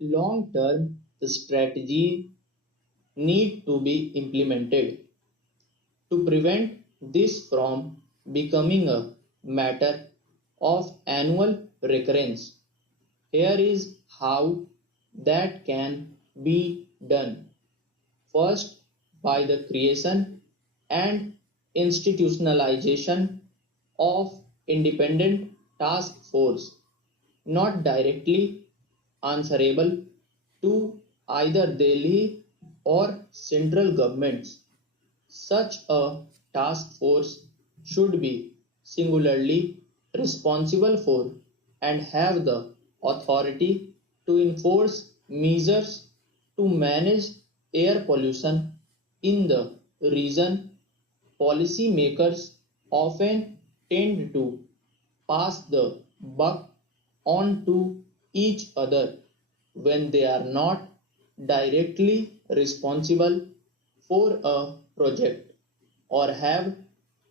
Long-term strategy need to be implemented to prevent this from becoming a matter of annual recurrence. Here is how that can be done. First, by the creation and institutionalization of independent task force, not directly answerable to either Delhi or central governments. Such a task force should be singularly responsible for and have the authority to enforce measures to manage air pollution in the region. Policy makers often tend to pass the buck on to each other when they are not directly responsible for a project or have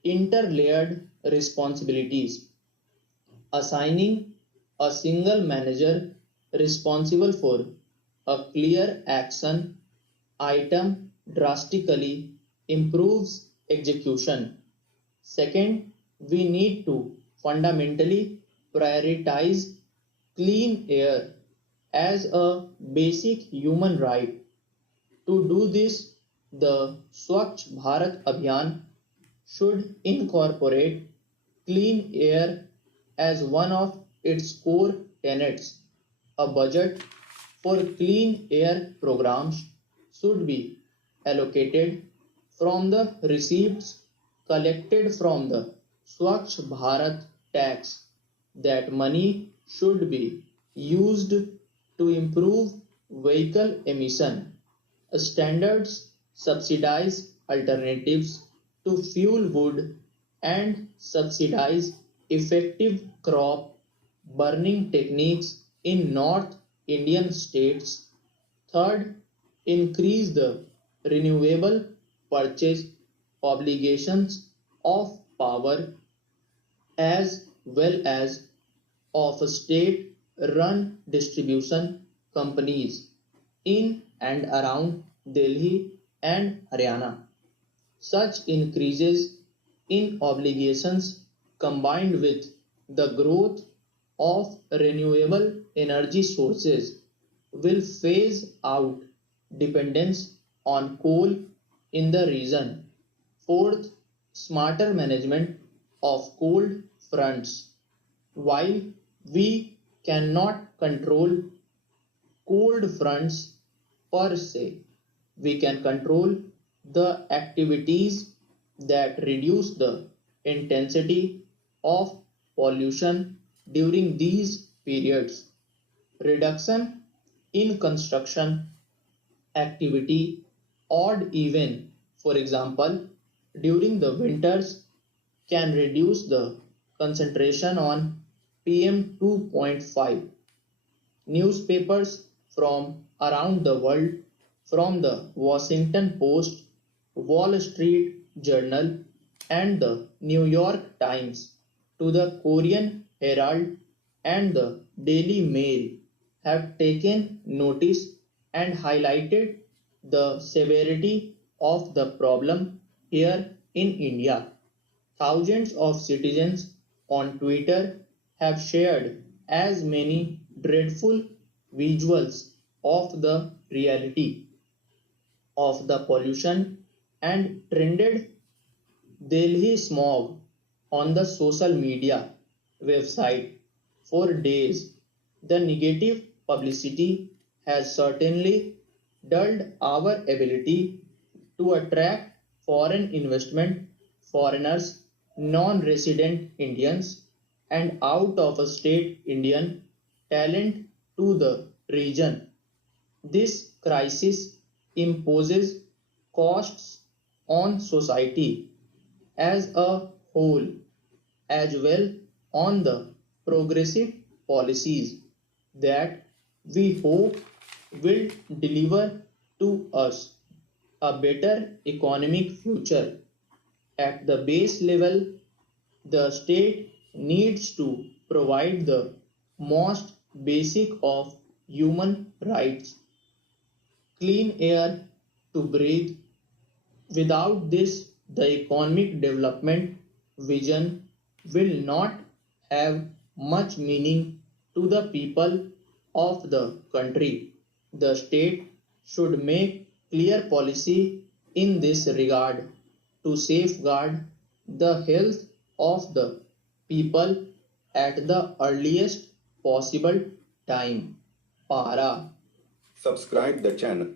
interlayered responsibilities. Assigning a single manager responsible for a clear action item drastically improves execution. Second, we need to fundamentally prioritize clean air as a basic human right. To do this, the Swachh Bharat Abhiyan should incorporate clean air as one of its core tenets. A budget for clean air programs should be allocated from the receipts collected from the Swachh Bharat tax. That money should be used to improve vehicle emission standards, subsidize alternatives to fuel wood, and subsidize effective crop burning techniques in North Indian states. Third, increase the renewable purchase obligations of power as well as of state run distribution companies in and around Delhi and Haryana. Such increases in obligations combined with the growth of renewable energy sources will phase out dependence on coal in the region. Fourth, smarter management of cold fronts. While we cannot control cold fronts per se, we can control the activities that reduce the intensity of pollution during these periods. Reduction in construction activity odd even, for example, during the winters can reduce the concentration on PM 2.5. Newspapers from around the world, from the Washington Post, Wall Street Journal, and the New York Times to the Korean Herald and the Daily Mail, have taken notice and highlighted the severity of the problem here in India. Thousands of citizens on Twitter have shared as many dreadful visuals of the reality of the pollution and trended Delhi smog on the social media website for days. The negative publicity has certainly dulled our ability to attract foreign investment, foreigners, non-resident Indians, and out-of-state Indian talent to the region. This crisis imposes costs on society as a whole as well on the progressive policies that we hope will deliver to us a better economic future. At the base level, the state needs to provide the most basic of human rights, clean air to breathe. Without this, the economic development vision will not have much meaning to the people of the country. The state should make clear policy in this regard to safeguard the health of the people at the earliest possible time. Para. Subscribe the channel